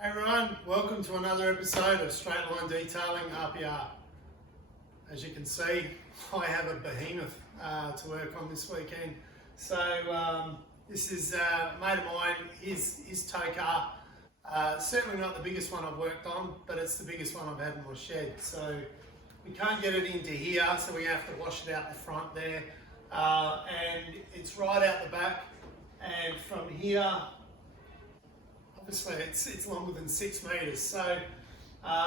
Hey everyone, welcome to another episode of Straitline Detailing RPR. As you can see, I have a behemoth to work on this weekend. So this is a mate of mine, his tow car. Certainly not the biggest one I've worked on, but it's the biggest one I've had in my shed. So we can't get it into here, so we have to wash it out the front there. And it's right out the back, and from here, obviously it's longer than 6 metres, so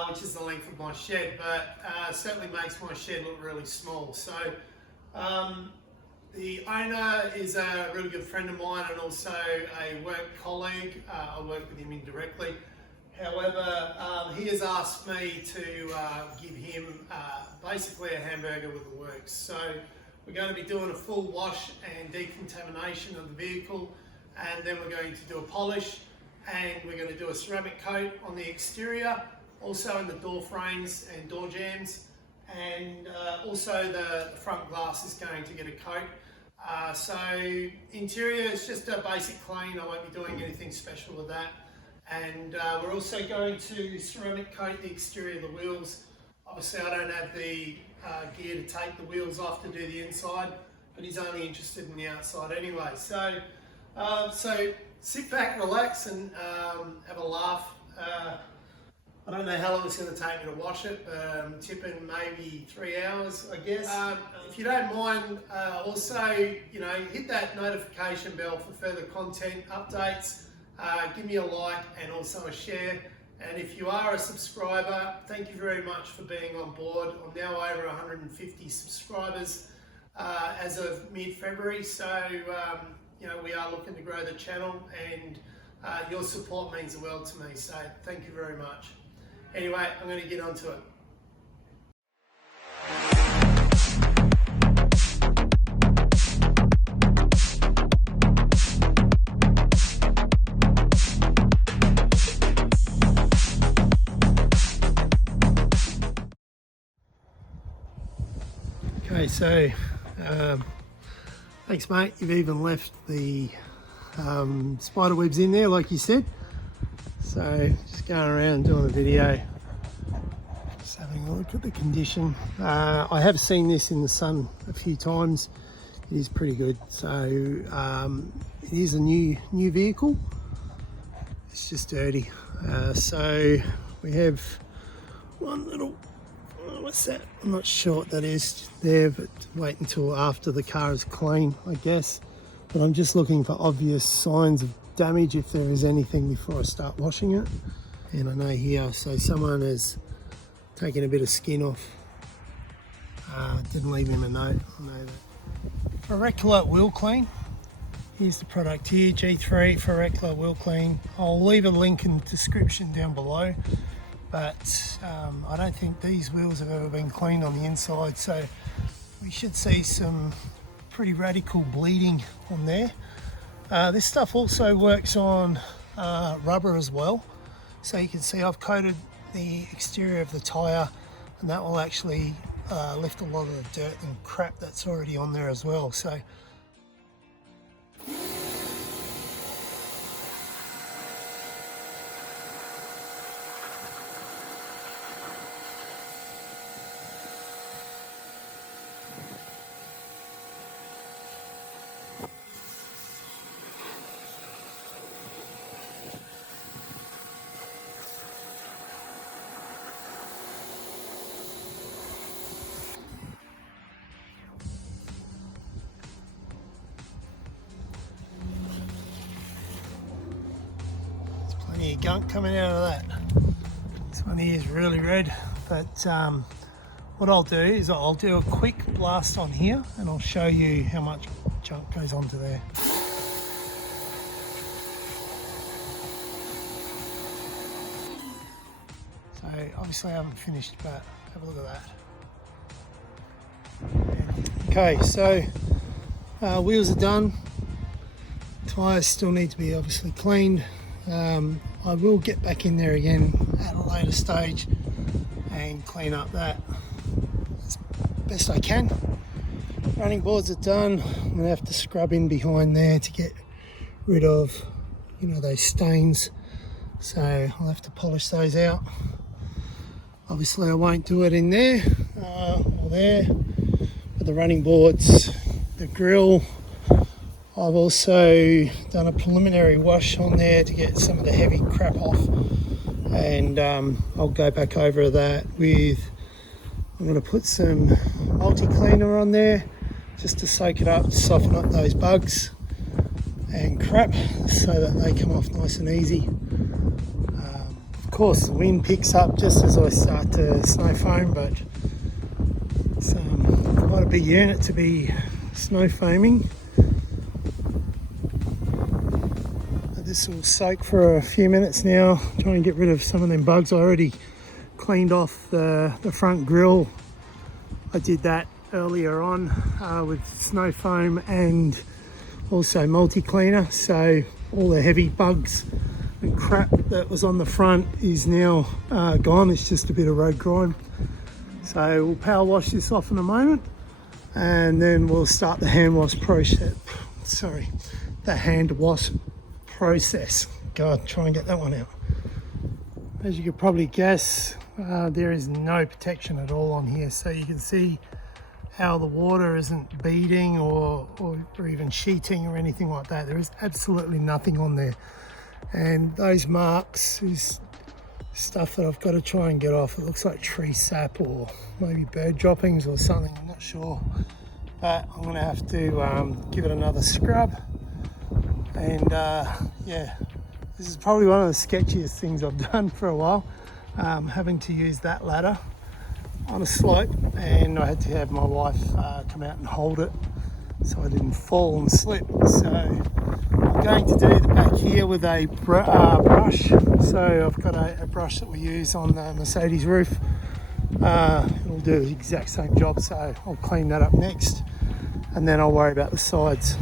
which is the length of my shed, but certainly makes my shed look really small. So the owner is a really good friend of mine and also a work colleague. I work with him indirectly. However, he has asked me to give him basically a hamburger with the works. So we're going to be doing a full wash and decontamination of the vehicle, and then we're going to do a polish, and we're going to do a ceramic coat on the exterior, also in the door frames and door jambs, and also the front glass is going to get a coat. So interior is just a basic clean. I won't be doing anything special with that. And we're also going to ceramic coat the exterior of the wheels. Obviously I don't have the gear to take the wheels off to do the inside, but he's only interested in the outside anyway. So sit back, relax, and have a laugh. I don't know how long it's going to take me to wash it, but I'm tipping maybe 3 hours, I guess. If you don't mind, also, hit that notification bell for further content updates. Give me a like and also a share. And if you are a subscriber, thank you very much for being on board. I'm now over 150 subscribers as of mid-February. So, we are looking to grow the channel, and your support means the world to me, so thank you very much. Anyway, I'm going to get onto it. Okay, so thanks mate, you've even left the spider webs in there like you said. So just going around doing a video, just having a look at the condition. I have seen this in the sun a few times. It is pretty good. So it is a new vehicle. It's just dirty. So we have one little, what's that? I'm not sure what that is there, but wait until after the car is clean, I guess. But I'm just looking for obvious signs of damage, if there is anything, before I start washing it. And I know here, so someone has taken a bit of skin off. Didn't leave him a note. I know that. For a Rectolet wheel clean, here's the product here, G3 for Rectolet wheel clean. I'll leave a link in the description down below. But I don't think these wheels have ever been cleaned on the inside, so we should see some pretty radical bleeding on there. This stuff also works on rubber as well, so you can see I've coated the exterior of the tyre, and that will actually lift a lot of the dirt and crap that's already on there as well. So plenty of gunk coming out of that. This one here is really red, but what I'll do is I'll do a quick blast on here and I'll show you how much junk goes onto there. So obviously I haven't finished, but have a look at that. Okay, so wheels are done. Tyres still need to be obviously cleaned. I will get back in there again at a later stage and clean up that as best I can. Running boards are done. I'm going to have to scrub in behind there to get rid of, those stains So I'll have to polish those out. Obviously I won't do it in there or there, but the running boards, the grill, I've also done a preliminary wash on there to get some of the heavy crap off, and I'll go back over that with, I'm going to put some multi-cleaner on there just to soak it up, soften up those bugs and crap so that they come off nice and easy. Of course the wind picks up just as I start to snow foam, but it's quite a big unit to be snow foaming. This will soak for a few minutes now, try and get rid of some of them bugs. I already cleaned off the front grille. I did that earlier on with snow foam and also multi-cleaner, so all the heavy bugs and crap that was on the front is now gone. It's just a bit of road grime. So we'll power wash this off in a moment, and then we'll start the hand wash process. The hand wash process. God, try and get that one out. As you could probably guess, there is no protection at all on here, so you can see how the water isn't beading or even sheeting or anything like that. There is absolutely nothing on there, and those marks is stuff that I've got to try and get off. It looks like tree sap or maybe bird droppings or something, I'm not sure, but I'm going to have to give it another scrub. And yeah, this is probably one of the sketchiest things I've done for a while, having to use that ladder on a slope, and I had to have my wife come out and hold it so I didn't fall and slip. So I'm going to do the back here with a brush. So I've got a brush that we use on the Mercedes roof. It'll do the exact same job, so I'll clean that up next, and then I'll worry about the sides.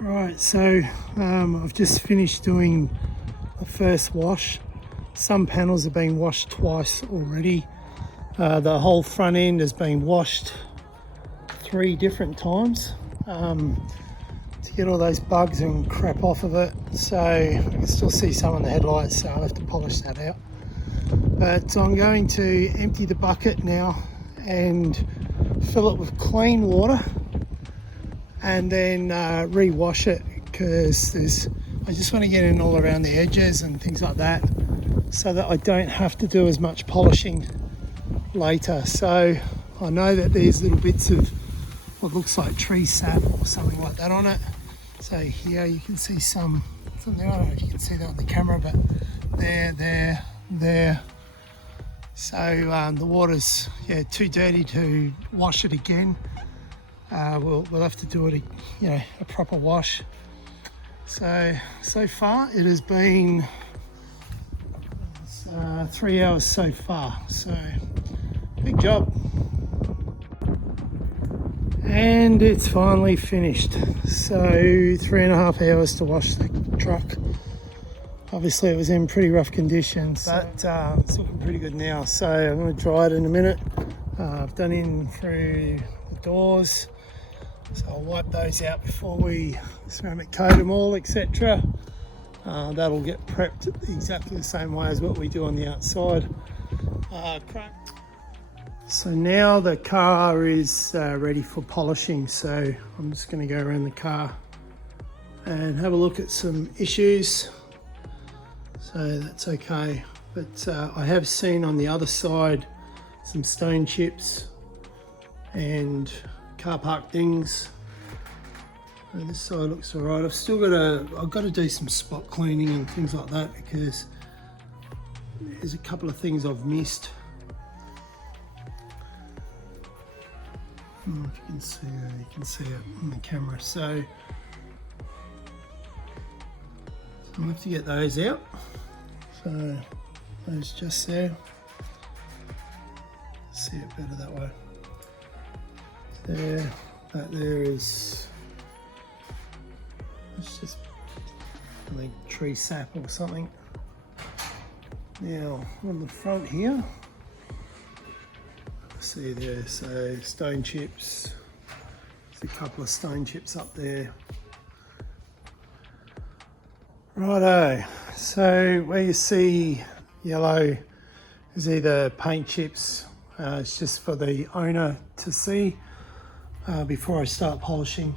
Right, so I've just finished doing the first wash. Some panels have been washed twice already. The whole front end has been washed 3 different times to get all those bugs and crap off of it. So I can still see some on the headlights, so I'll have to polish that out. But I'm going to empty the bucket now and fill it with clean water, and then re-wash it, because I just want to get in all around the edges and things like that, so that I don't have to do as much polishing later. So I know that there's little bits of what looks like tree sap or something like that on it. So here you can see some there. I don't know if you can see that on the camera, but there. So the water's too dirty to wash it again. We'll have to do it, a proper wash. So far it has been 3 hours so far, so big job. And it's finally finished. So 3.5 hours to wash the truck. Obviously it was in pretty rough conditions, but it's looking pretty good now. So I'm going to dry it in a minute. I've done in through the doors, so I'll wipe those out before we ceramic coat them all, etc. That'll get prepped exactly the same way as what we do on the outside. So now the car is ready for polishing, so I'm just going to go around the car and have a look at some issues. So that's okay, but I have seen on the other side some stone chips and car park dings. And this side looks alright. I've got to do some spot cleaning and things like that, because there's a couple of things I've missed. I don't know if you can see it on the camera. So I'll have to get those out. So those just there. See it better that way. There, that there is. It's just, I think, tree sap or something. Now on the front here, see there, so stone chips. There's a couple of stone chips up there. Righto, so where you see yellow is either paint chips. It's just for the owner to see before I start polishing,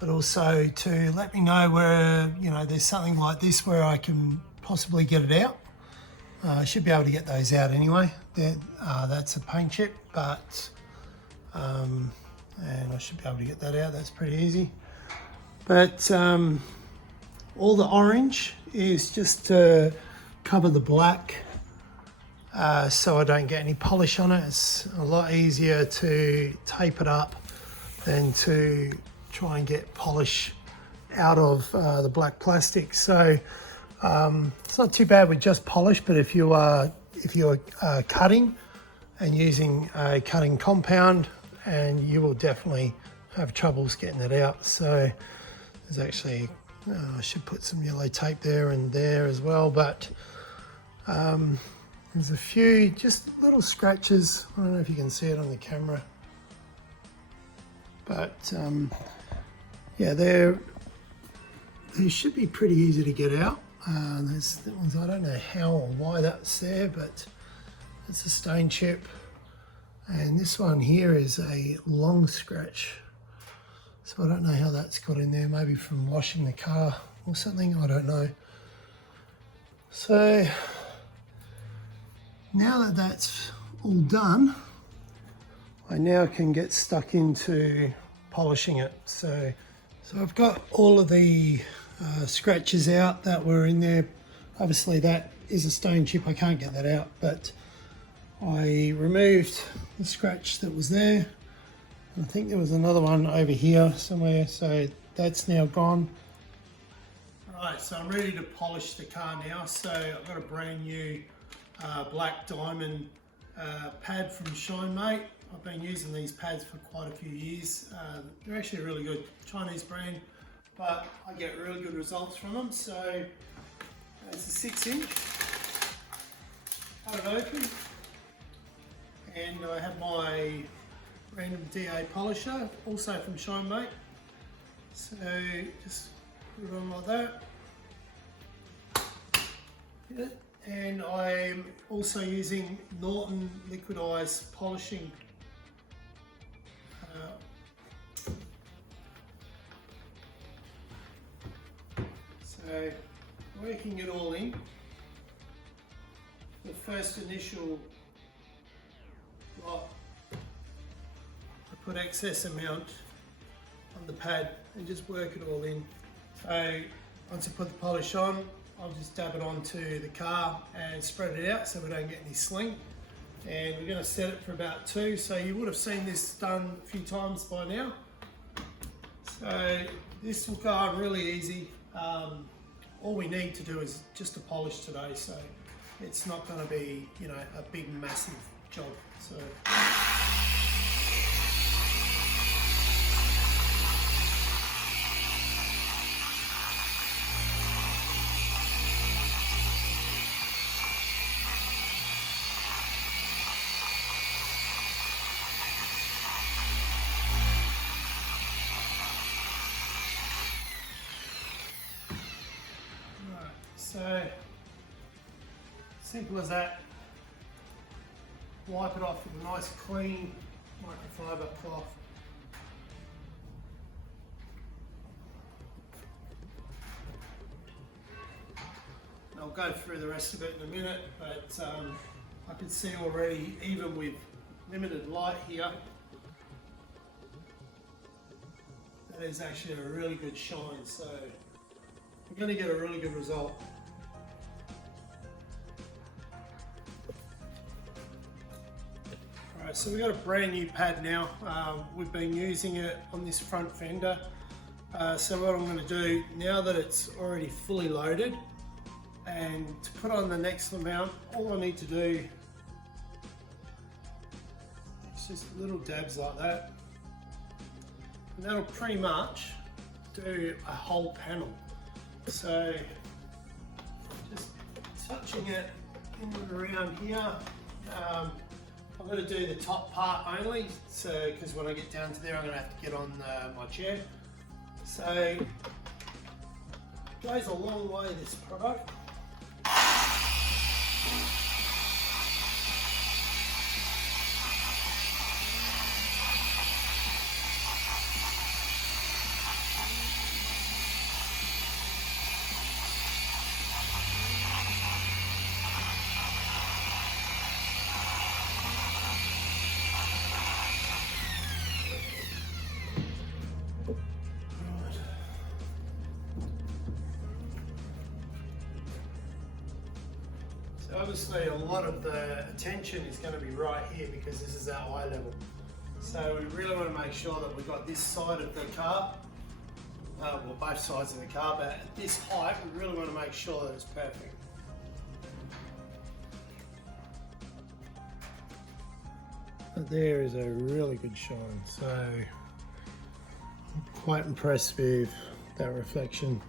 but also to let me know where, you know, there's something like this where I can possibly get it out. I should be able to get those out anyway. That's a paint chip, but and I should be able to get that out. That's pretty easy. But all the orange is just to cover the black, so I don't get any polish on it. It's a lot easier to tape it up than to try and get polish out of the black plastic. So it's not too bad with just polish, but if you're cutting and using a cutting compound, and you will definitely have troubles getting it out. So there's actually, I should put some yellow tape there and there as well, but there's a few just little scratches. I don't know if you can see it on the camera, but yeah, they should be pretty easy to get out. There's the ones, I don't know how or why that's there, but it's a stain chip. And this one here is a long scratch. So I don't know how that's got in there, maybe from washing the car or something, I don't know. So now that that's all done, I now can get stuck into polishing it. So I've got all of the scratches out that were in there. Obviously that is a stain chip, I can't get that out, but I removed the scratch that was there. I think there was another one over here somewhere, so that's now gone. Right, so I'm ready to polish the car now. So I've got a brand new black diamond pad from ShineMate. I've been using these pads for quite a few years. They're actually a really good Chinese brand, but I get really good results from them. So it's a 6-inch. Cut it open. And I have my random DA polisher, also from ShineMate. So just put it on like that. Hit it. And I'm also using Norton liquidized polishing. So working it all in. The first initial lot, I put excess amount on the pad and just work it all in. So once I put the polish on, I'll just dab it onto the car and spread it out so we don't get any sling. And we're going to set it for about 2. So you would have seen this done a few times by now. So this will go on really easy. All we need to do is just a polish today. So it's not going to be, you know, a big massive job. So. So, simple as that. Wipe it off with a nice clean microfiber cloth. And I'll go through the rest of it in a minute, but I can see already, even with limited light here, that is actually a really good shine. So we're going to get a really good result. Alright, so we've got a brand new pad now. We've been using it on this front fender. So what I'm going to do, now that it's already fully loaded, and to put on the next amount, all I need to do is just little dabs like that. And that'll pretty much do a whole panel. So just touching it in and around here. I'm going to do the top part only, so because when I get down to there I'm going to have to get on my chair. So Goes a long way, this product. So obviously a lot of the attention is going to be right here because this is our eye level. So we really want to make sure that we've got this side of the car, well both sides of the car, but at this height we really want to make sure that it's perfect. But there is a really good shine, so I'm quite impressed with that reflection.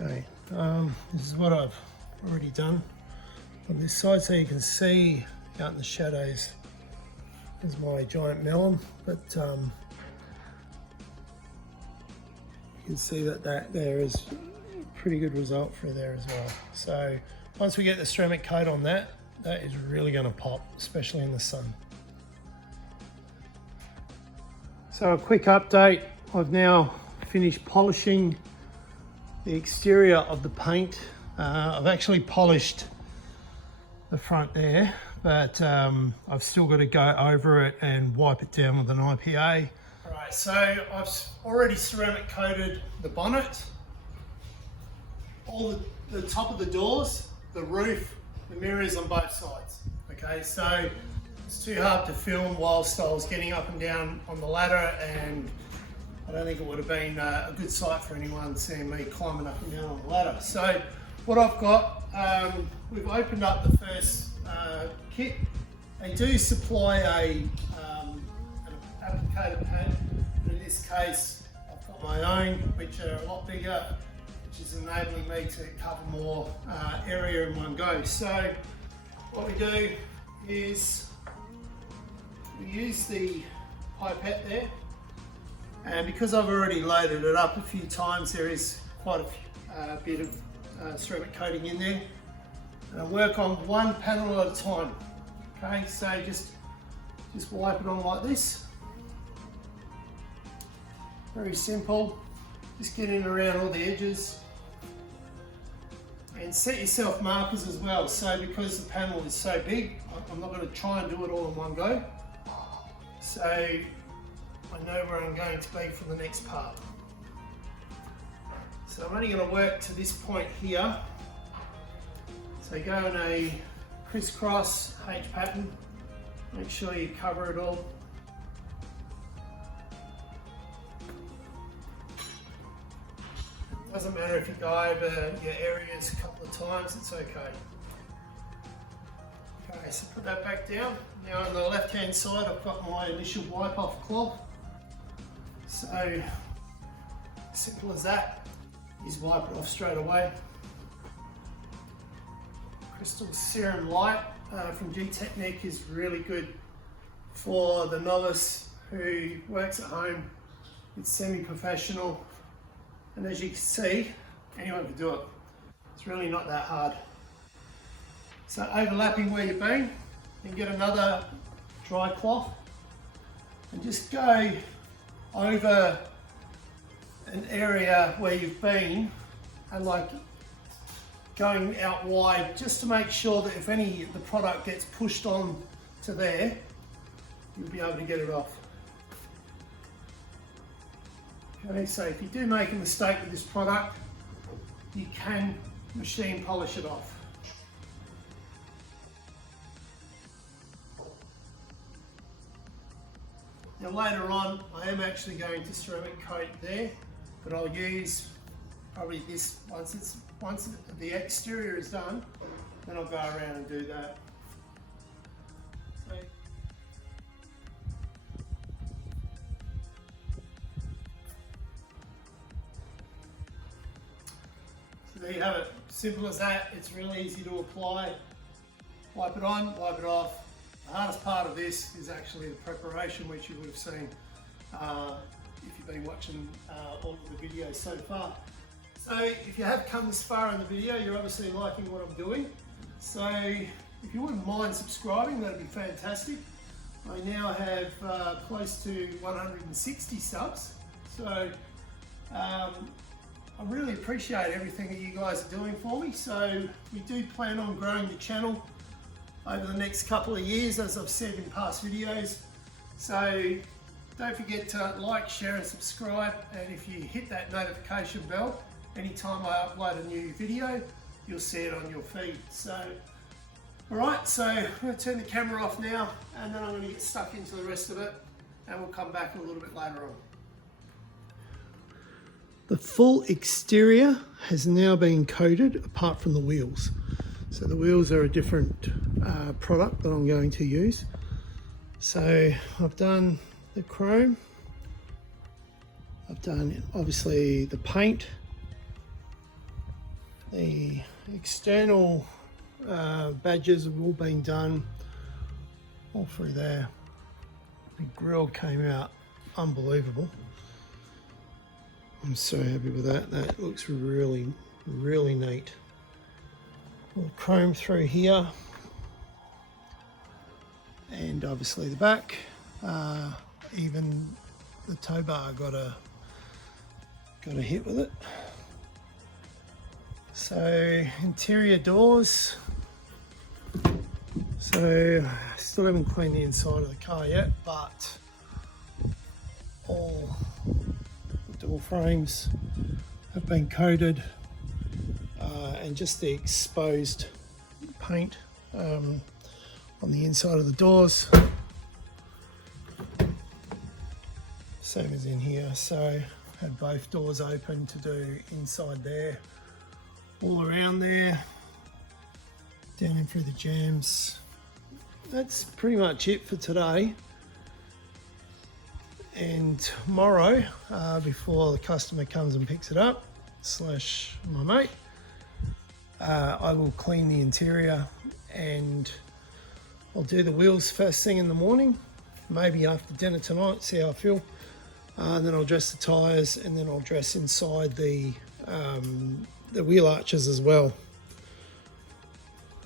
Okay, this is what I've already done on this side, so you can see out in the shadows is my giant melon, but you can see that there is a pretty good result through there as well. So once we get the ceramic coat on that is really going to pop, especially in the sun. So a quick update, I've now finished polishing the exterior of the paint. I've actually polished the front there, but I've still got to go over it and wipe it down with an IPA. All right, so I've already ceramic coated the bonnet, all the top of the doors, the roof, the mirrors on both sides. Okay, so it's too hard to film whilst I was getting up and down on the ladder, and I don't think it would have been a good sight for anyone seeing me climbing up and down on the ladder. So what I've got, we've opened up the first kit. They do supply an applicator pad, but in this case I've got my own, which are a lot bigger, which is enabling me to cover more area in one go. So what we do is we use the pipette there, and because I've already loaded it up a few times, there is quite a bit of ceramic coating in there, and I work on one panel at a time. Okay, so just wipe it on like this. Very simple. Just get in around all the edges. And set yourself markers as well. So because the panel is so big, I'm not going to try and do it all in one go. So I know where I'm going to be for the next part. So I'm only going to work to this point here. So go in a crisscross H pattern. Make sure you cover it all. Doesn't matter if you go over your areas a couple of times, it's okay. Okay, so put that back down. Now on the left hand side I've got my initial wipe off cloth. So simple as that, is wipe it off straight away. Crystal Serum Light from G-Technique is really good for the novice who works at home. It's semi-professional. And as you can see, anyone can do it. It's really not that hard. So overlapping where you've been, then get another dry cloth and just go over an area where you've been and like going out wide, just to make sure that if any of the product gets pushed on to there, you'll be able to get it off. Okay, so if you do make a mistake with this product, you can machine polish it off. Now later on, I am actually going to ceramic coat there, but I'll use probably this, once the exterior is done, then I'll go around and do that. So there you have it, simple as that. It's really easy to apply. Wipe it on, wipe it off. The hardest part of this is actually the preparation, which you would have seen if you've been watching all of the videos so far. So if you have come this far in the video, you're obviously liking what I'm doing. So if you wouldn't mind subscribing, that'd be fantastic. I now have close to 160 subs. So I really appreciate everything that you guys are doing for me. So we do plan on growing the channel over the next couple of years, as I've said in past videos. So don't forget to like, share and subscribe, and if you hit that notification bell, anytime I upload a new video, you'll see it on your feed. So, alright, so I'm going to turn the camera off now, and then I'm going to get stuck into the rest of it, and we'll come back a little bit later on. The full exterior has now been coated apart from the wheels. So the wheels are a different product that I'm going to use. So I've done the chrome, I've done obviously the paint, the external badges have all been done, all through there. The grille came out unbelievable. I'm so happy with that. That looks really, really neat. All chrome through here, and obviously the back. Even the tow bar got a hit with it. So interior doors. So I still haven't cleaned the inside of the car yet, but all the door frames have been coated, and just the exposed paint on the inside of the doors. Same as in here. So had both doors open to do inside there, all around there, down in through the jams. That's pretty much it for today. And tomorrow, before the customer comes and picks it up, slash my mate, I will clean the interior, and I'll do the wheels first thing in the morning, maybe after dinner tonight, see how I feel. Then I'll dress the tyres, and then I'll dress inside the wheel arches as well.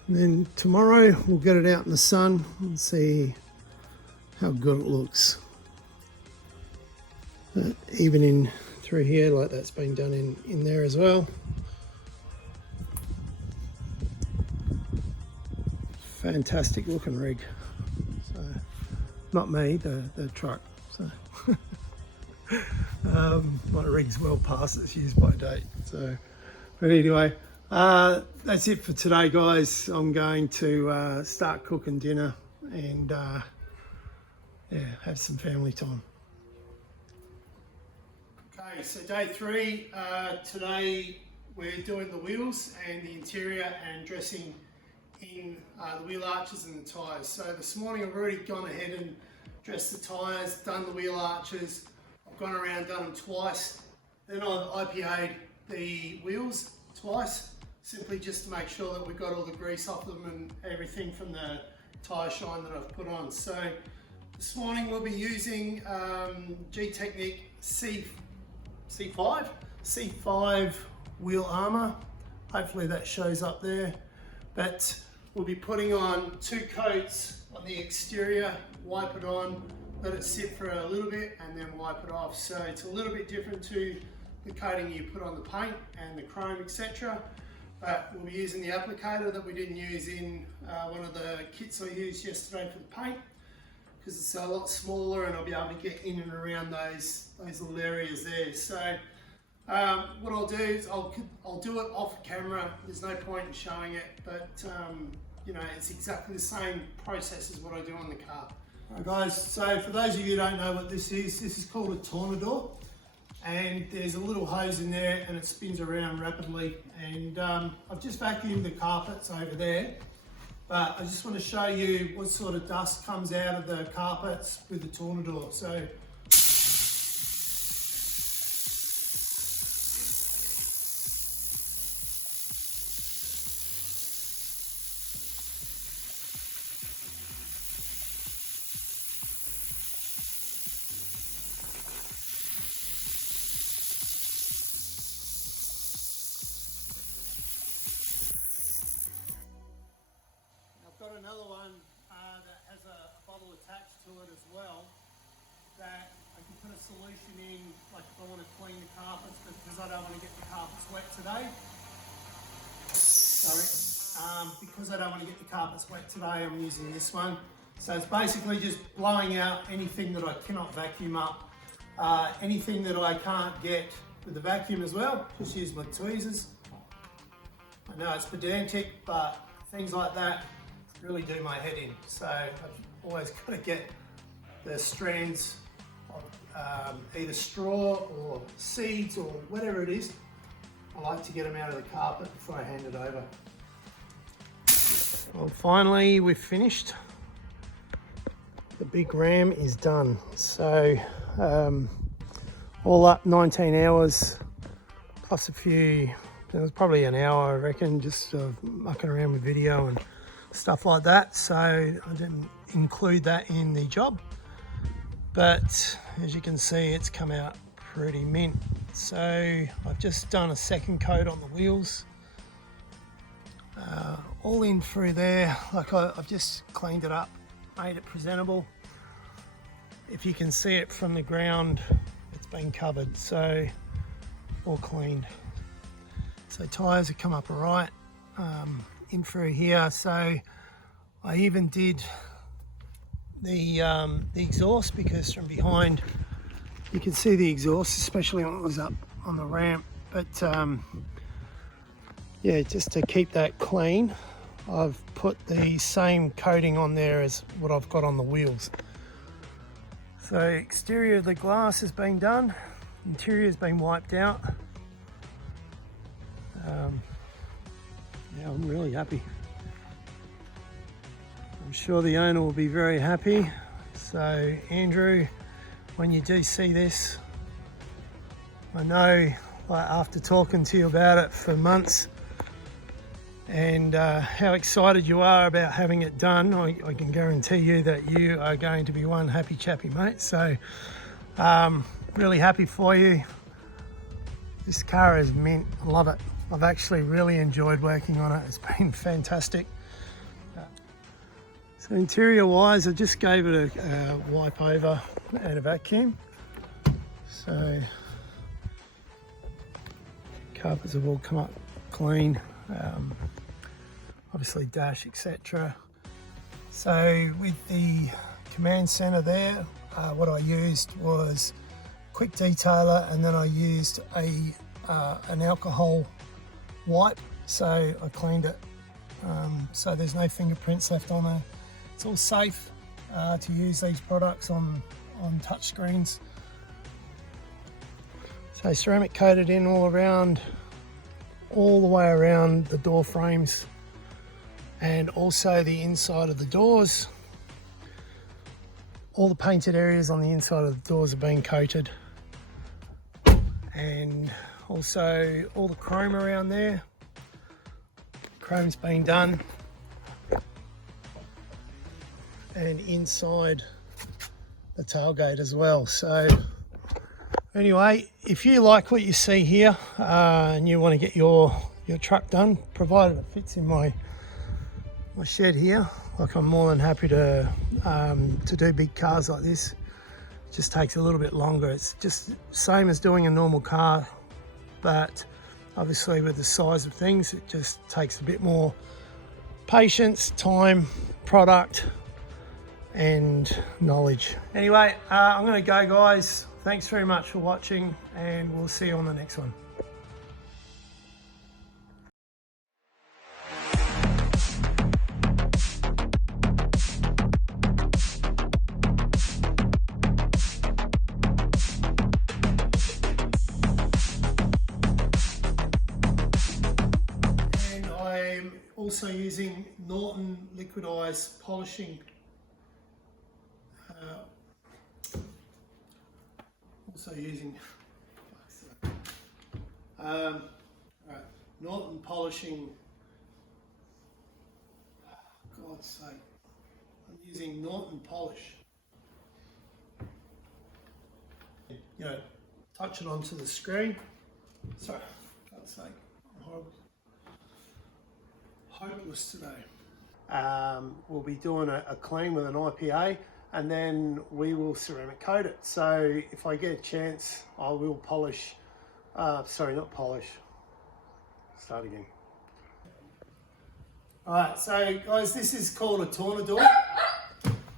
And then tomorrow we'll get it out in the sun and see how good it looks. Even in through here, like that's been done in there as well. Fantastic looking rig. So not me, the truck. So my rig's well past its use by date. So, but anyway, that's it for today, guys. I'm going to start cooking dinner and yeah, have some family time. Okay, so day 3. Today we're doing the wheels and the interior and dressing in the wheel arches and the tyres. So this morning I've already gone ahead and dressed the tyres, done the wheel arches. I've gone around, done them twice. Then I've IPA'd the wheels twice, simply just to make sure that we've got all the grease off them and everything from the tyre shine that I've put on. So this morning we'll be using G-Technic C5 wheel armour. Hopefully that shows up there. But we'll be putting on 2 coats on the exterior, wipe it on, let it sit for a little bit, and then wipe it off. So it's a little bit different to the coating you put on the paint and the chrome, etc. But we'll be using the applicator that we didn't use in one of the kits I used yesterday for the paint, because it's a lot smaller and I'll be able to get in and around those little areas there. So what I'll do is I'll do it off camera. There's no point in showing it, but you know, it's exactly the same process as what I do on the car. Alright guys, so for those of you who don't know what this is called a tornador, and there's a little hose in there and it spins around rapidly, and I've just vacuumed the carpets over there, but I just want to show you what sort of dust comes out of the carpets with the tornador. So a bottle attached to it as well that I can put a solution in, like if I want to clean the carpets, but because I don't want to get the carpets wet today. Because I don't want to get the carpets wet today, I'm using this one. So it's basically just blowing out anything that I cannot vacuum up, anything that I can't get with the vacuum as well. Just use my tweezers. I know it's pedantic, but things like that really do my head in. So I've always got to get the strands of either straw or seeds or whatever it is. I like to get them out of the carpet before I hand it over. Well, finally we've finished. The big ram is done. So all up 19 hours plus a few, it was probably an hour I reckon, just mucking around with video and stuff like that. So I didn't include that in the job, but as you can see it's come out pretty mint. So I've just done a second coat on the wheels, all in through there. Like I've just cleaned it up, made it presentable. If you can see it from the ground, it's been covered, so all cleaned. So tyres have come up all right, in through here. So I even did the exhaust, because from behind you can see the exhaust, especially when it was up on the ramp. But yeah, just to keep that clean, I've put the same coating on there as what I've got on the wheels. So exterior of the glass has been done, interior has been wiped out. Yeah, I'm really happy. I'm sure the owner will be very happy. So Andrew, when you do see this, I know, like, after talking to you about it for months and how excited you are about having it done, I can guarantee you that you are going to be one happy chappy, mate. So really happy for you. This car is mint. I love it. I've actually really enjoyed working on it. It's been fantastic. So interior wise, I just gave it a wipe over and a vacuum. So carpets have all come up clean, obviously dash, etc. So with the command center there, what I used was quick detailer, and then I used an alcohol wipe, so I cleaned it, so there's no fingerprints left on there. It's all safe to use these products on touch screens. So ceramic coated in all around, all the way around the door frames, and also the inside of the doors. All the painted areas on the inside of the doors have been coated, and also all the chrome around there. Chrome's been done, and inside the tailgate as well. So anyway, if you like what you see here and you want to get your truck done, provided it fits in my shed here, like, I'm more than happy to do big cars like this. It just takes a little bit longer. It's just same as doing a normal car, but obviously with the size of things, it just takes a bit more patience, time, product, and knowledge. Anyway, I'm going to go, guys. Thanks very much for watching, and we'll see you on the next one. And I'm also using Norton Liquid Eyes polishing. Also using right, Norton polishing. God's sake, I'm using Norton polish. You know, touch it onto the screen. Sorry, God's sake, I'm horrible. Hopeless today. we'll be doing a clean with an IPA, and then we will ceramic coat it. So if I get a chance, I will polish, sorry, not polish, start again. All right, so guys, this is called a tornador.